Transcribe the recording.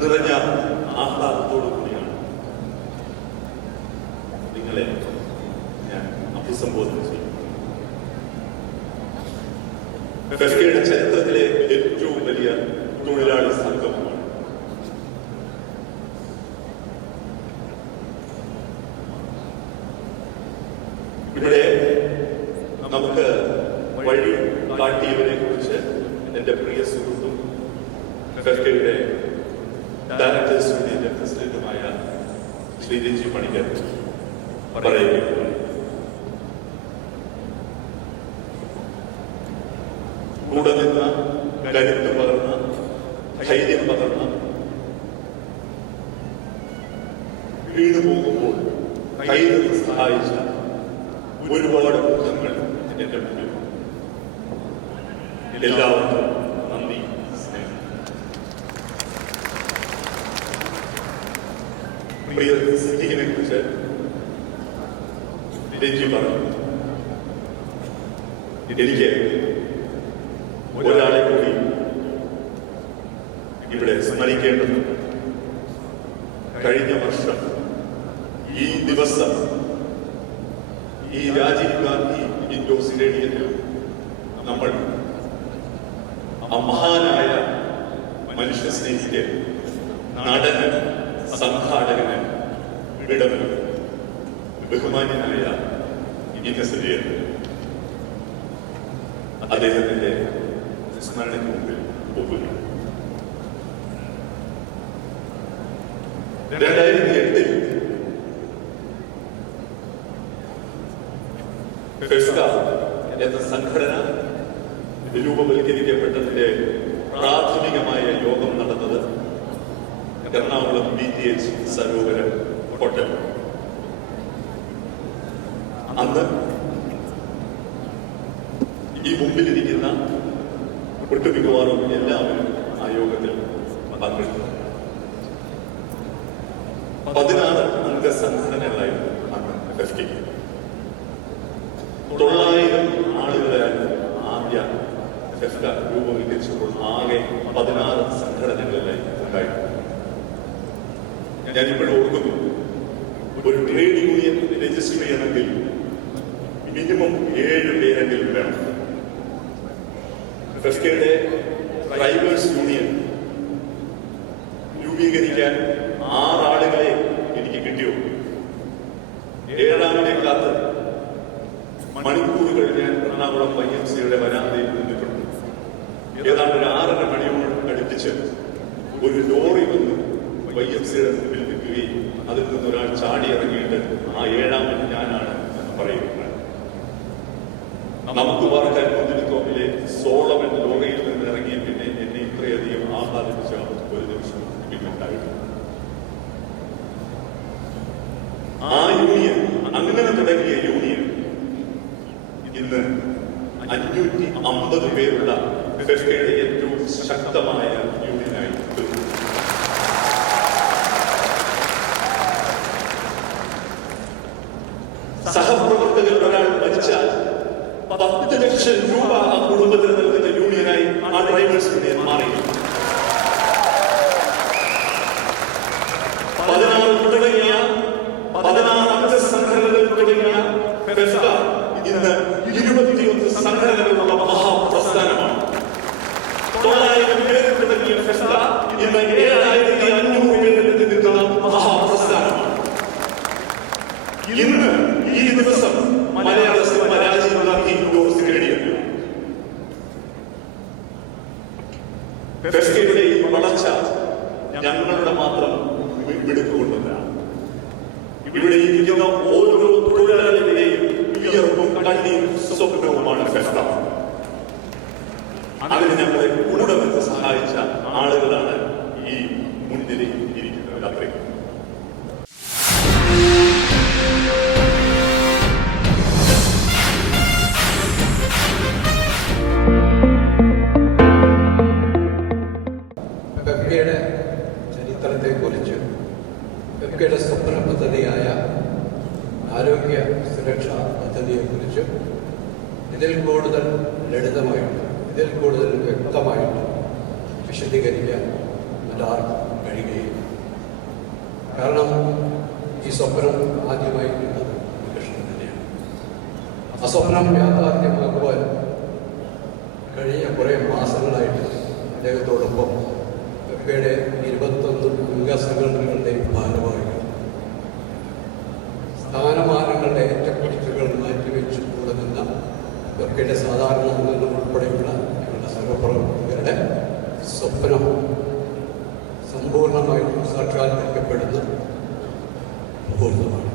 നിറഞ്ഞ ആഹ്ലാദത്തോടു കൂടിയാണ് നിങ്ങളെ ഞാൻ അഭിസംബോധന ചെയ്യും. ഫെഫ്കയുടെ ചരിത്രത്തിലെ ഏറ്റവും വലിയ തൊഴിലാളി സംഗമമാണ്. ഇവിടെ നമുക്ക് വഴി കാട്ടിയവരെ കുറിച്ച് എന്റെ പ്രിയ സുഹൃത്തും ഫെഫ്കയുടെ ഡയറക്ടേഴ്സ് യൂണിയന്റെ പ്രസിഡന്റുമായ ശ്രീ രഞ്ജി പണിക്കർ പറയുകയാണ്. കൂടെ നിന്ന കരുത്ത് പകർന്ന ധൈര്യം പകർന്ന വീണു പോകുമ്പോൾ കൈയിൽ സഹായിച്ച ഒരുപാട് മുഖങ്ങൾ എന്റെ മുന്നിൽ. എല്ലാവർക്കും നന്ദി, സ്നേഹം. പ്രിയ സിദ്ദീഖിനെ കുറിച്ച് രഞ്ജി പറഞ്ഞു. എനിക്ക് ഒരാളെ കൂടി ഇവിടെ സ്മരിക്കേണ്ടതുണ്ട്. കഴിഞ്ഞ വർഷം ഈ ദിവസം ഈ രാജീവ് ഗാന്ധി ഇൻഡോർ സ്റ്റേഡിയത്തിൽ നമ്മൾ ആ മഹാനായ മനുഷ്യ സ്നേഹിക്ക്, നടന്, സംഘാടകന്, ഇടവന്, ബഹുമാന്യനായ ഇന്നസെന്റ് അദ്ദേഹത്തിന്റെ സ്മരണയ്ക്ക് മുമ്പിൽ പോകുന്നു. 2008 ഫെഫ്ക എന്ന സംഘടന രൂപവൽക്കരിക്കപ്പെട്ടതിന്റെ പ്രാഥമികമായ യോഗം നടന്നത് എറണാകുളം BTH സരോവര ഹോട്ടൽ. അന്ന് ഈ മുമ്പിലിരിക്കുന്ന ഒട്ടുമിക്കവാറും എല്ലാവരും ആ യോഗത്തിൽ പങ്കെടുത്തു. 16 അംഗ സംഘടനകളായിരുന്നു അന്ന് ഫെഫ്ക. 900 ആളുകളായിരുന്നു ആദ്യ ഫെഫ്ക രൂപവൽക്കരിച്ചപ്പോൾ ആകെ 16 സംഘടനകളിലായി ഉണ്ടായിരുന്നു. ഞാനിപ്പോഴും ഓർക്കുന്നു, ഒരു ട്രേഡ് യൂണിയൻ രജിസ്റ്റർ ചെയ്യണമെങ്കിൽ മിനിമം 7 പേരെങ്കിലും വേണം. ഫെഫ്കയുടെ ഡ്രൈവേഴ്സ് യൂണിയൻ രൂപീകരിക്കാൻ 6 ആളുകളെ എനിക്ക് കിട്ടിയോ. 7ാമനെ കാത്ത് മണിക്കൂറുകൾ ഞാൻ എറണാകുളം YMCA വരാന്തയിൽ നിന്നിട്ടുണ്ട്. ഏതാണ്ട് ഒരു 6:30 മണിയോട് അടുപ്പിച്ച് ഒരു ലോറി വന്ന് YMCA മുമ്പിൽ നിൽക്കുകയും അതിൽ നിന്നൊരാൾ ചാടി ഇറങ്ങിയിട്ട് ആ 7ാമൻ ഞാനാണ് എന്ന് പറയുകയാണ്. നമുക്ക് വാർക്കാൻ മുന്തിരിത്തോപ്പിലെ സോളമൻ ലോറിയിൽ നിന്ന് ഇറങ്ങിയ പിന്നെ എന്നെ ഇത്രയധികം ആഹ്ലാദിപ്പിച്ച ഒരു നിമിഷം പിന്നുണ്ടായിട്ടുണ്ട്. ആ യൂണിയൻ, അങ്ങനെ തുടങ്ങിയ യൂണിയൻ ഇന്ന് 550 പേരുള്ള ഫെഫ്കയുടെ ഏറ്റവും ശക്തമായ യൂണിയനായി തീർന്നു. സഹപ്രവർത്തകർ ഒരാൾ മരിച്ചാൽ 10 ലക്ഷം രൂപ ആ കുടുംബത്തിന് നൽകുന്ന യൂണിയനായി ആ ഡ്രൈവേഴ്സ് യൂണിയൻ മാറി. 16 അംഗ സംഘടനകൾ തുടങ്ങിയ ഫെഫ്ക ഇന്ന് 21 സംഘടനകളുള്ള മഹാപ്രസ്ഥാനമാണ്. 900 പേര് തുടങ്ങിയ ഫെഫ്ക ഇന്ന് 7500 പേരിൽ നിൽക്കുന്ന മഹാപ്രസ്ഥാനമാണ്. ഇന്ന് ഈ ദിവസം Malayala cinema Rajiv Gandhi indoor stadium ഫെഫ്കയുടെ ഈ വളർച്ച ഞങ്ങളുടെ മാത്രം മിടുക്കുകൊണ്ടല്ല. ഇവിടെ ഇരിക്കുന്ന ഓരോ തൊഴിലാളികളുടെയും വിയർപ്പും കണ്ണീരും സ്വപ്നവുമാണ് ഫെഫ്ക. അതിന് ഞങ്ങളെ കൂടെ നിന്ന് സഹായിച്ച ആളുകളാണ് ഈ മുൻനിരയിൽ ഇരിക്കുന്നത്. അത്രയും ഫെഫ്കയുടെ ചരിത്രത്തെക്കുറിച്ച്, ഫെഫ്കയുടെ സ്വപ്ന പദ്ധതിയായ ആരോഗ്യ സുരക്ഷാ പദ്ധതിയെക്കുറിച്ച് ഇതിൽ കൂടുതൽ ലളിതമായിട്ട്, ഇതിൽ കൂടുതൽ വ്യക്തമായിട്ട് വിശദീകരിക്കാൻ മറ്റാർക്കും കഴിയുകയില്ല. കാരണം ഈ സ്വപ്നം ആദ്യമായി കിട്ടുന്നത് കൃഷ്ണൻ തന്നെയാണ്. ആ സ്വപ്നം യാഥാർത്ഥ്യമാക്കുവാൻ കഴിഞ്ഞ കുറേ മാസങ്ങളായിട്ട് അദ്ദേഹത്തോടൊപ്പം എഫ്ഐയുടെ 21 അംഗസംഘടനകളുടെയും ഭാരവാഹികൾ സ്ഥാനമാനങ്ങളുടെ ഏറ്റക്കുറിച്ചുകൾ മാറ്റിവെച്ച് തുടങ്ങുന്ന എഫ്ഐയുടെ സാധാരണ അംഗങ്ങൾ ഉൾപ്പെടെയുള്ള ഞങ്ങളുടെ സഹപ്രവർത്തകരുടെ സ്വപ്നം സമ്പൂർണ്ണമായിട്ടും സാക്ഷാത്കരിക്കപ്പെടുന്ന മുഹൂർത്തമാണ്.